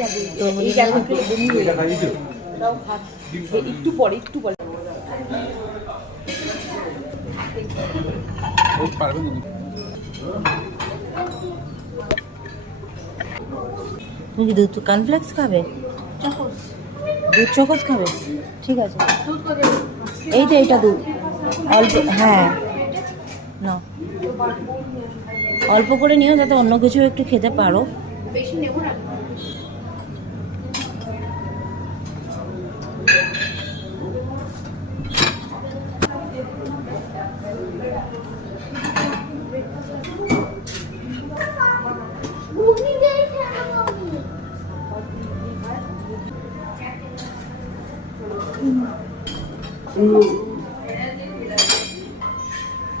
যাবে এই এখন খেলে বমি হয়ে যাবে এটাও ভাত একটু পরে পারবেন তুমি কি দুধ কর্নফ্লেক্স খাবে? দুধ চকোস খাবে? ঠিক আছে, এইটা দুধ অল্প, হ্যাঁ না অল্প করে নিও যাতে অন্য কিছু একটু খেতে পারো। বেশি নেব না।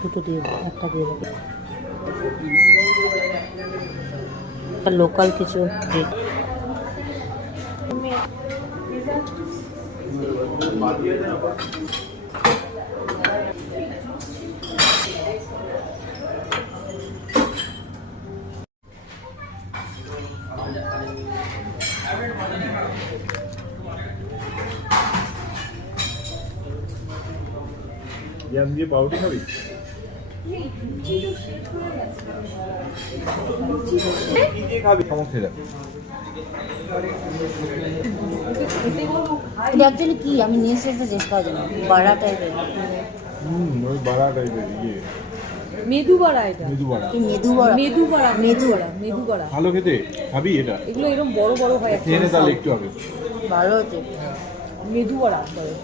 দুটো দিয়ে দাও, একটা দিয়ে দেবো। লোকাল কিছু জ্যাম দিয়ে পাউরুটি খাবি? কি দিয়ে খাবি সমস্যা যাবে? এটা অ্যাকচুয়ালি কি আমি নিয়ে এসে একটা চেষ্টা করার জন্য বাড়া টাইপের। ওই বাড়া টাইপের ইয়ে মেদু বড়া, এটা মেদু বড়া, মেদু বড়া ভালো খেতে, খাবি এটা? এগুলো এরকম বড় বড় হয় খেয়ে নে তাহলে একটু আগে। ভালো হচ্ছে মেদু বড়া বলে।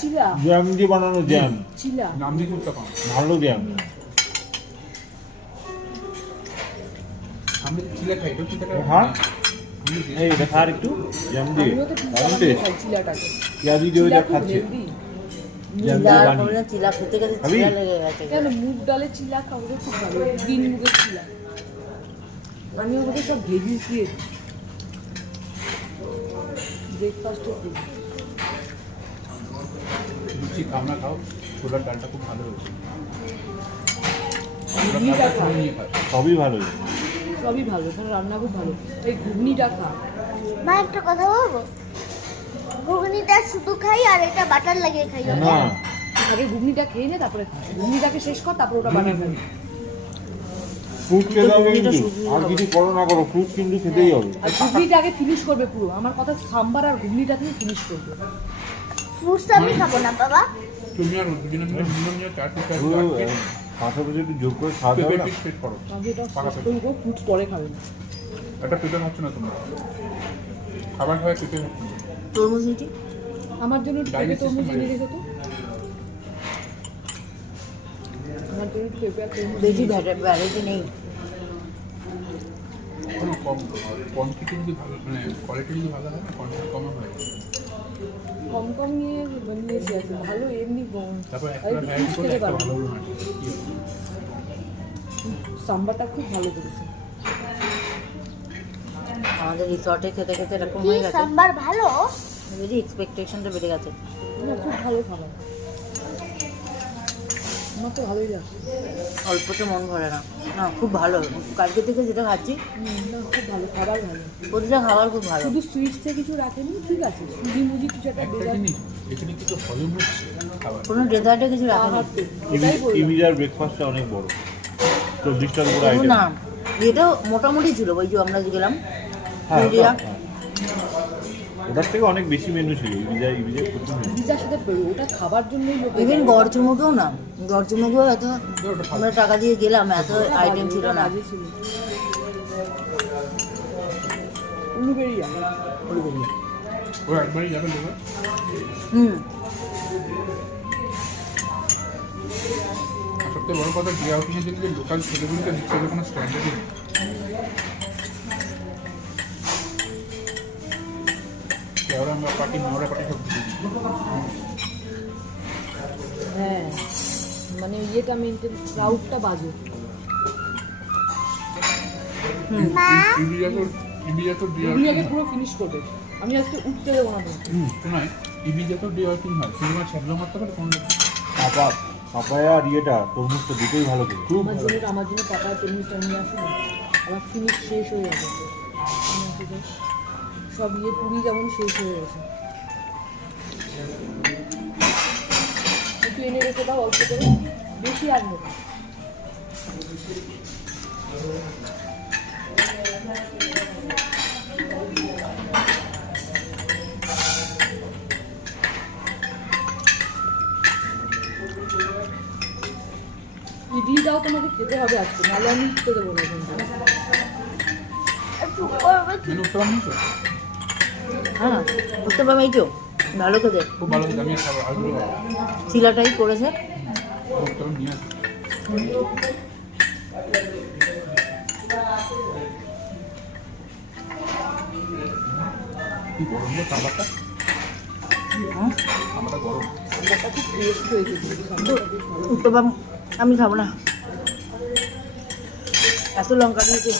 চিলা জ্যাম দিয়ে বানানো জ্যাম, চিলা নাম দিয়ে করতে পারো, ভালো জ্যাম। আমি চিলা খাই, তো চিলা খাই। হ্যাঁ এই দেখা আর একটু জ্যাম দিয়ে আমিও তো দারুণ টেস্ট। চিলাটাকে পেঁয়াজি দিয়ে ওটা খাচ্ছে জ্যাম দিয়ে বানিয়ে। চিলা খেতে খেতে চিলা লেগে গেছে। কেন মুগ ডালের চিলা খাবো খুব ভালো, গ্রিন মুগের চিলা আমি ওদের সব ভেজি দিয়ে ব্রেকফাস্টে দিই। লুচি কামড়া খাও, ছোলার ডালটা খুব ভালো হয়েছে। ঘুগনিটা খা, সবই ভালো, সবই ভালো, এখানে রান্না খুব ভালো। এই ঘুগনিটা খা। মা একটা কথা বলবো, ঘুগনিটা শুধু খাই আর এটা বাটার লাগিয়ে খাই। না আগে ঘুগনিটা খেয়ে নে, তারপরে খা। ঘুগনিটাকে শেষ কর, তারপর ওটা বানিয়ে খাবি। ফ্রুট খেতে হবে কিন্তু, আর কিছু করো না করো, ফ্রুট কিন্তু খেতেই হবে। আর ঘুগনিটা আগে ফিনিশ করবে পুরো। আমার কথা সাম্বার আর ঘুগনিটা তুমি ফিনিশ করবে। ফ্রুটস আমি খাবো না বাবা। তুমি আর দুজনে মিলে নিয়ে চারটে পাশাপাশি একটু যোগ করে খাওয়া যাবে না? আগে এটা ফ্রুটস পরে খাবে না। এটা পেটে হচ্ছে না, তোমরা খাবার খাওয়া পেটে হচ্ছে না। তরমুজ নিটি আমার জন্য একটু পেঁপে তরমুজ এনে রেখে তো। আমার জন্য একটু পেঁপে আর তরমুজ। বেশি ভ্যারাইটি নেই। কম কোয়ান্টিটি যদি ভালো, মানে কোয়ালিটি যদি ভালো হয় না, কোয়ান্টিটি কম হয়। কম কম নিয়ে বানিয়েছি আছে ভালো, এমনি তারপর আর একটা একটু ভ্যারাইটি ফ্রুটস করে খেতে একটা পারবো। ভালো হয়। সাম্বারটা খুব ভালো করেছে। আমাদের রিসর্টে খেতে খেতে এরকম কি হয়ে গেছে, সাম্বার ভালো? বুঝি এক্সপেকটেশনটা বেড়ে গেছে। না খুব ভালো খাবার, আমার তো ভালোই লাগছে। অল্পতে মন ভরে না, না খুব ভালো। কালকে থেকে যেটা খাচ্ছি না খুব ভালো খাবার, ভালো। প্রতিটা খাবার খুব ভালো। শুধু সুইটসে কিছু রাখেনি, ঠিক আছে, সুজি মুজি কিছু একটা একটা দেওয়া। জিনিস এখানে কিছু হজম হচ্ছে খাবার। কোনো ডেজার্টে কিছু রাখেনি। ওটাই বললাম। ইবিজার ব্রেকফাস্টটা অনেক বড়, 40টার উপরে তবু আইটেম। না, এটাও মোটামুটি ছিল। ওই যে আমরা যে গেলাম হ্যাঁ, ইন্ডিয়া, ওটার থেকে অনেক বেশি মেনু ছিল। ইবিজার প্রচুর মেনু। পিজার সাথে ওটা খাবার জন্যই লোক ইভেন গড়চুমুকেও না, গড়চুমুকেও এত আমরা টাকা দিয়ে গেলাম, এত আইটেম ছিল না। বাজে ছিল। উলুবেড়িয়া ও একবারই যাবে দেবে। হুম, সবথেকে বড় কথা, ডে আউটিংয়ের জন্য যে লোকাল ছেলেগুলোকে দিচ্ছে, ওদের কোনো স্ট্যান্ডার্ডই নেই। কেওড়া আমরা পার্টি, মেওড়া পার্টি সব দিচ্ছি। হ্যাঁ, মানে ইয়েটা মেনটেন, ক্রাউডটা বাজে। ইবিজা তো ডে উলুবেড়িয়াকে পুরো ফিনিশ করবে। আমি আজকে উঠতে দেবো না তোমাকে। শোনায়, ইবিজা তো ডে আউটিং হয়, সিনেমা ছ্যাবলা মারতে পারে কোন পাপায়া আর ইয়েটা তরমুজটা দুটোই ভালো, খুব আমার জন্য পাকা টেনিসটা নিয়ে আসুন। আবার ফিনিশ শেষ হয়ে যাবে সব পুরি যেমন শেষ হয়ে গেছে একটু এনে রেখে দাও অল্প করে বেশি আর নেব ইডলিটাও তোমাকে খেতে হবে আজকে নাহলে আমি খেতে দেবো না কিন্তু হ্যাঁ বুঝতে পারবে এই তো ভালো খেতে খুব ভালো খেতে, আমি খাবো আলু চিলাটাই করেছে নিয়ে আসি। কি গরম গো সাম্বারটা? হ্যাঁ সাম্বারটা গরম। সাম্বারটা খুব টেস্ট হয়েছে কিন্তু সাম্বারটা বেশ ভালো। উত্তর আমি খাবো না এত লঙ্কা দিয়েছে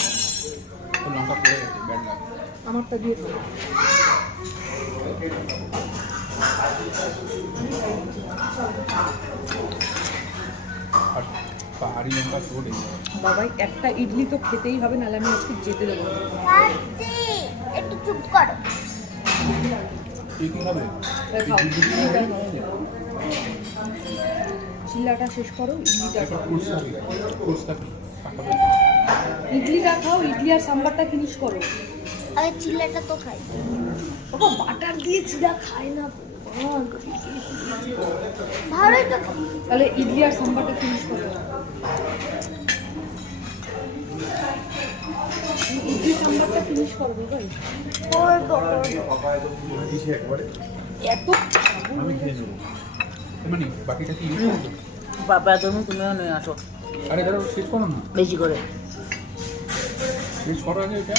তো লঙ্কা পড়ে গেছে, ব্যাড লাগে। আমারটা দিয়ে খাবো আর পাহাড়ি লঙ্কা পড়ে বাবাই একটা ইডলি তো খেতেই হবে নাহলে আমি আজকে যেতে দেবো না। খাচ্ছি, একটু চুপ করো। কি খাবে? তাই খাও ইডলিটা খাও। চিল্লাটা শেষ করো ইডলিটা একটা খাও ফ্রুটস খাবি, ফ্রুটস খাবি। ইডলিটা খাও ইডলি আর সাম্বারটা ফিনিশ করো আগে চিল্লাটা তো খাই। বাবা বাটার দিয়ে চিড়া খায় না ভগবান। ভালোই তো তাহলে ইডলি আর সাম্বারটা ফিনিশ করো ইডলি সাম্বারটা ফিনিশ করো ভাই এত আমি খেয়ে নেবো। মানে বাকিটা কি ইউজ করবো? বাবা তুমি তুমিও নিয়ে আসো আরে দাদা শেষ করো না, বেশি করে শেষ করো আগে এটা।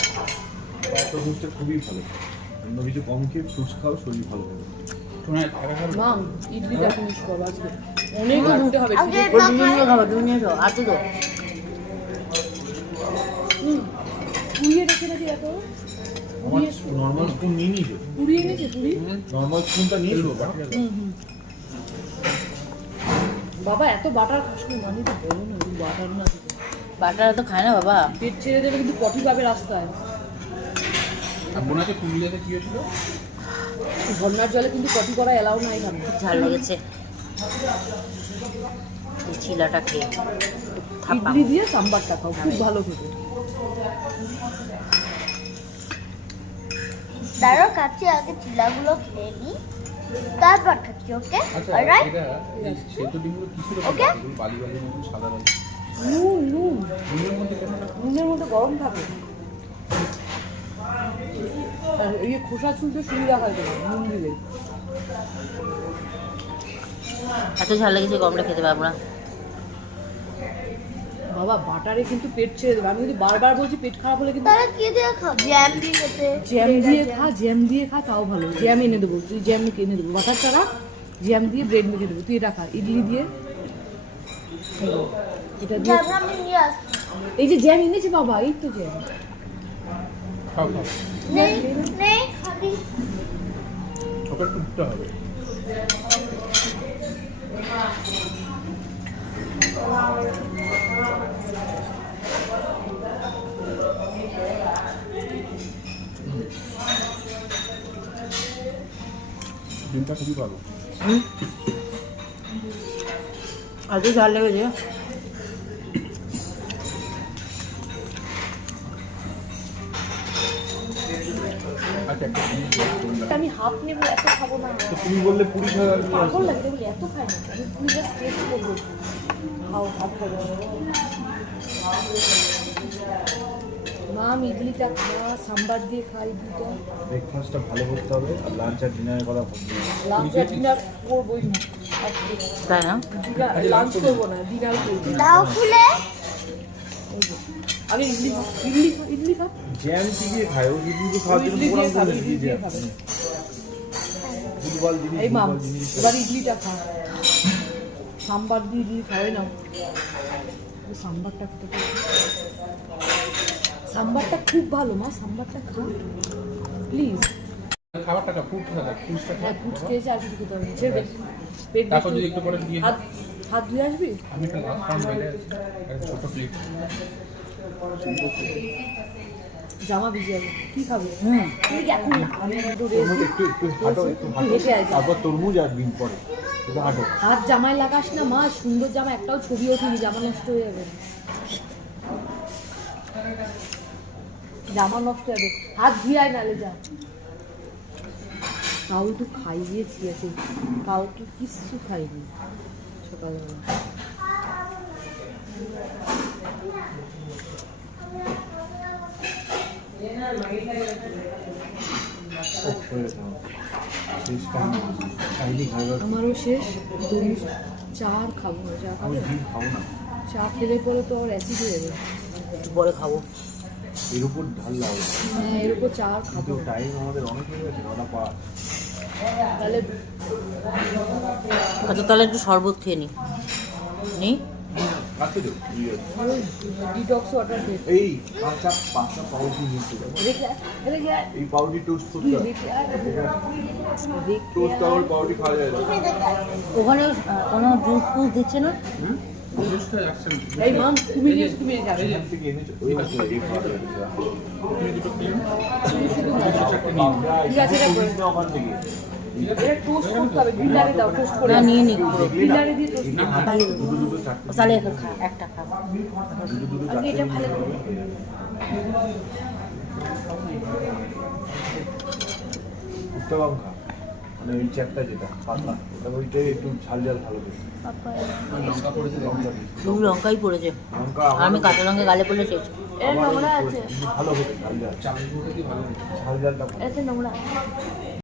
একটা ফ্রুটসটা খুবই ভালো, অন্য কিছু কম খেয়ে ফ্রুটস খাও, শরীর ভালো হবে। শোনা আগে খাবো। মাম ইডলিটা ফিনিশ করো আজকে অনেক রাখতে হবে আগে ওই তুমি নিয়ে খাবো তুমি নিয়ে খাও আছে তো পুড়িয়ে রেখে নাকি এত আমার নর্মাল স্পুন নিয়ে নিবে, পুড়িয়ে এনেছে পুরি নর্মাল স্পুনটা নিয়ে নেবো। বাবা এত বাটার খাস না মানে তো বলো না বাটার না দিতে। বাটার তো খায় না বাবা পেট ছেড়ে দেবে কিন্তু পটি পাবে রাস্তায় আর বোনাকে পুরুলিয়াতে কি হয়েছিল? ঝর্নার জলে কিন্তু পটি করা এলাও নাই এখানে ঝাল লেগেছে এই চিলাটা খেয়ে থাপ্পা ইডলি দিয়ে সাম্বারটা খাও খুব ভালো খেতে দাঁড়াও কাছে আগে চিলাগুলো খেয়ে নি, তারপর খাচ্ছি। ওকে আচ্ছা অলরাইট। এটা এই সেদ্ধ ডিমগুলো কি ছিল? Okay. বালি বালি মতন সাদা বালি। নুন নুন ডিমের মধ্যে কেন না? নুনের মধ্যে গরম থাকে আর এই খোসা ছুলতে সুবিধা হয় তোমার নুন দিলে এত ঝাল লেগেছে গমটা খেতে পারবো না বাবা বাটারে কিন্তু পেট ছেড়ে দেবে আমি কিন্তু বারবার বলছি পেট খারাপ হলে কিন্তু তাহলে কি দিয়ে খাও? জ্যাম দিয়ে খেতে। জ্যাম দিয়ে খা তাও ভালো জ্যাম এনে দেবো তুই জ্যাম এনে দেবো বাটার ছাড়া জ্যাম দিয়ে ব্রেড মেখে দেবো তুই এটা খা ইডলি দিয়ে এটা দিয়ে জ্যাম আমি নিয়ে আসছি। এই যে জ্যাম এনেছি বাবা এই তো জ্যাম খাও খাও, নেই নেই খাবি। ওটা টুকতে হবে। ডিমটা খুবই ভালো। এত ঝাল লেগেছে আচ্ছা একটা জিনিস বলছি, আমি হাফ নেবো এত খাবো না তো তুমি বললে পুরি খাওয়া পাগল লাগে বলে এত খাই না আমি পুরো জাস্ট টেস্ট করবো খাও হাফ খাবো মা আমি ইডলিটা খা সাম্বার দিয়ে খাই ইডলিটা ব্রেকফাস্টটা ভালো করতে হবে, আর লাঞ্চ আর ডিনারের কথা ভাবতে হবে। লাঞ্চ আর ডিনার করবোই না তাই না লাঞ্চ করবো না ডিনার করবো দাও খুলে। আমি ইডলি ইডলি ইডলি খা জ্যাম কি দিয়ে খায়? ও ইডলি তো খাওয়ার জন্য ইডলি দিয়ে প্রোগ্রাম খাবে করে ইডলি দিয়ে জ্যাম খাবে ফুটবল জিনিস, এই মাম ফুটবল জিনিস। এবার ইডলিটা খা সাম্বার দিয়ে ইডলি খাওয়াই না সাম্বারটা খেতে পারো সাম্বারটা খুব ভালো মা সাম্বারটা খা প্লিজ খাবারটা খা, ফুড খা, ফুডসটা খা। হ্যাঁ ফুড খেয়েছে আর কিছু খেতে হবে না ছেড়ে দে। পেট তারপর যদি একটু পরে দিয়ে হাত হাত ধুয়ে আসবি আমি একটা লাস্ট রাউন্ড বেড়ে আছি, একটা ছোট প্লেট। জামা ভিজে যাবে কি খাবে হুম তুই কি এখন না আমি একটু ওর রেস্ট মধ্যে একটু হাঁটো, একটু হাঁটো। হেঁটে আয় যা। তারপর তরমুজ আর ডিম পরে একটু হাঁটো। হাত জামায় লাগাস না মা, সুন্দর জামা একটাও ছবি ওঠেনি, জামা নষ্ট হয়ে যাবে। জামা নষ্ট হয়ে যাবে, হাত ধুয়ে আয় নালে যা। তাও একটু খাইয়েছি আছে, কাউকে কিচ্ছু খাইনি সকালবেলা। ওহ, হয়ে গেল। শেষ খাইনি। খাইনি, খাইবার। আমারও শেষ, তরমুজ চা আর খাবো না। চা আমি খাবে? ডিম খাবো না। চা খেলে পরে তো আর অ্যাসিড হয়ে যাবে। একটু পরে খাবো। এর উপর ঢাল লাগবে। হ্যাঁ এর উপর চা আর খাবো কিন্তু না। টাইম আমাদের অনেক হয়ে গেছে, 9:05। তাহলে আচ্ছা তাহলে একটু শরবত খেয়ে নি নি রাখতে দেবো। ডিটক্স ওয়াটার খেয়ে এই পাঁচটা পাউরুটি নিতে যাবো। রেখে আয়, রেখে আয়। এই পাউরুটি টোস্ট করতে তুই হবে। রেখে আয়, রেখে টোস্ট আয়। আর পাউরুটি খাওয়া যায় না। ওখানে কোনো জুস ফুস দিচ্ছে না এই মাম তুমি নিয়ে এসো, তুমি রেখে আসো। এখান থেকে এনেছো, ওই মতো এই খাওয়া যায় না। আমরা ঠিক আছে, এটা করে। ওখান থেকে এটা টোস্ট করতে হবে, গ্রিলারে দাও, টোস্ট করে না দাও। নিয়ে নি পুরো গ্রিলারে দিয়ে টোস্ট এগুলো করতে হাতে দুটো চারটে তাহলে এখন খা একটা খা দুটো আগে এটা ভালো করে। উত্তম খা, মানে ওই চ্যাপটা যেটা পাতলা, ওইটাই একটু ঝাল ঝাল ভালো করে। লঙ্কা পড়েছে, লঙ্কা দিই। শুধু লঙ্কাই পড়েছে লঙ্কা আর আমি কাঁচা লঙ্কা গালে পড়লে শেষ এটা নোংরা আছে, ভালো হবে ঝাল ঝাল, ঝাল ঝালটা ভালো। এটা নোংরা।